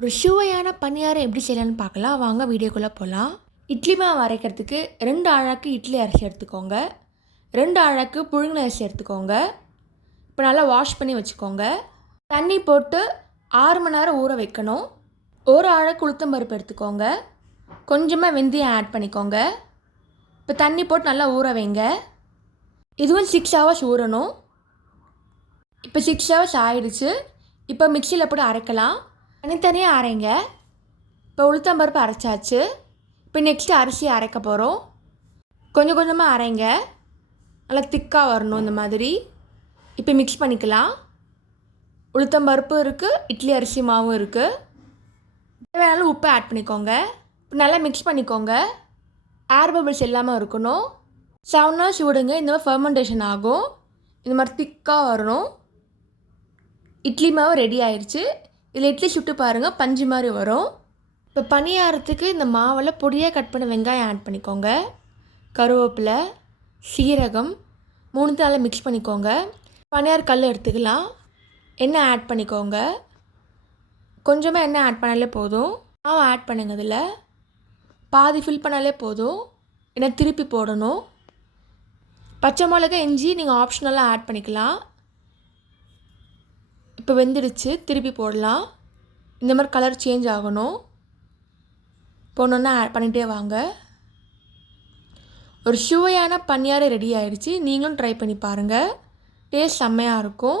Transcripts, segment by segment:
ஒரு சுவையான பணியாரம் எப்படி செய்யலாம்னு பார்க்கலாம். வாங்க வீடியோக்குள்ளே போகலாம் இட்லி மாவு அரைக்கிறதுக்கு ரெண்டு அழகு இட்லி அரிசி எடுத்துக்கோங்க. ரெண்டு அழகு புழுங்கின அரிசி எடுத்துக்கோங்க. இப்போ நல்லா வாஷ் பண்ணி வச்சுக்கோங்க. தண்ணி போட்டு ஆறு மணி நேரம் ஊற வைக்கணும். ஒரு அழகு உளுத்தம் பருப்பு எடுத்துக்கோங்க. கொஞ்சமாக வெந்தயம் ஆட் பண்ணிக்கோங்க. இப்போ தண்ணி போட்டு நல்லா ஊற வைங்க. இதுவும் சிக்ஸ் ஹவர்ஸ் ஊறணும். இப்போ சிக்ஸ் ஹவர்ஸ் ஆயிடுச்சு. இப்போ மிக்சியில் போட்டு அரைக்கலாம். தனித்தனியாக அரைங்க. இப்போ உளுத்தம்பருப்பு அரைச்சாச்சு. இப்போ நெக்ஸ்ட்டு அரிசி அரைக்க போகிறோம் கொஞ்சம் கொஞ்சமாக அரைங்க. நல்லா திக்காக வரணும் இந்த மாதிரி. இப்போ மிக்ஸ் பண்ணிக்கலாம். உளுத்தம்பருப்பு இருக்குது இட்லி அரிசி மாவும் இருக்குது தேவையான உப்பு ஆட் பண்ணிக்கோங்க. இப்போ நல்லா மிக்ஸ் பண்ணிக்கோங்க. ஏர் பபிள்ஸ் இல்லாமல் இருக்கணும். செவன் ஹவர்ஸ் விடுங்க இந்த மாதிரி ஃபர்மெண்டேஷன் ஆகும். இந்த மாதிரி திக்காக வரணும். இட்லி மாவு ரெடி ஆயிடுச்சு இதில் இட்லி சுட்டு பாருங்கள் பஞ்சு மாதிரி வரும். இப்போ பணியாரத்துக்கு இந்த மாவில் பொடியாக கட் பண்ண வெங்காயம் ஆட் பண்ணிக்கோங்க. கருவேப்பிலை சீரகம் மூணு நல்லா மிக்ஸ் பண்ணிக்கோங்க. பணியார் கல் எடுத்துக்கலாம். எண்ணெய் ஆட் பண்ணிக்கோங்க. கொஞ்சமாக எண்ணெய் ஆட் பண்ணாலே போதும். மாவு ஆட் பண்ணுங்க அதில் பாதி ஃபில் பண்ணாலே போதும். ஏன்னா திருப்பி போடணும். பச்சை மிளகா இஞ்சி நீங்கள் ஆப்ஷனலாக ஆட் பண்ணிக்கலாம். இப்போ வெந்துடுச்சு. திருப்பி போடலாம். இந்த மாதிரி கலர் சேஞ்ச் ஆகணும். போனோன்னா ஆட் பண்ணிகிட்டே வாங்க. ஒரு சுவையான பனியாரம் ரெடி ஆயிடுச்சு. நீங்களும் ட்ரை பண்ணி பாருங்கள் டேஸ்ட் செம்மையாக இருக்கும்.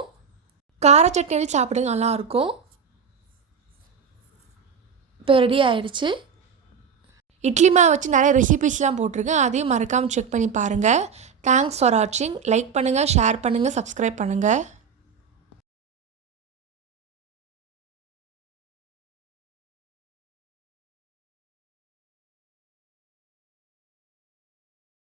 கார சட்னி வச்சு சாப்பிடுங்க நல்லாயிருக்கும். இப்போ ரெடி ஆயிடுச்சு. இட்லி மாவு வச்சு நிறைய ரெசிபிஸ்லாம் போட்டிருக்கேன். அதையும் மறக்காமல் செக் பண்ணி பாருங்கள் தேங்க்ஸ் ஃபார் வாட்சிங் லைக் பண்ணுங்கள் ஷேர் பண்ணுங்கள் சப்ஸ்கிரைப் பண்ணுங்கள்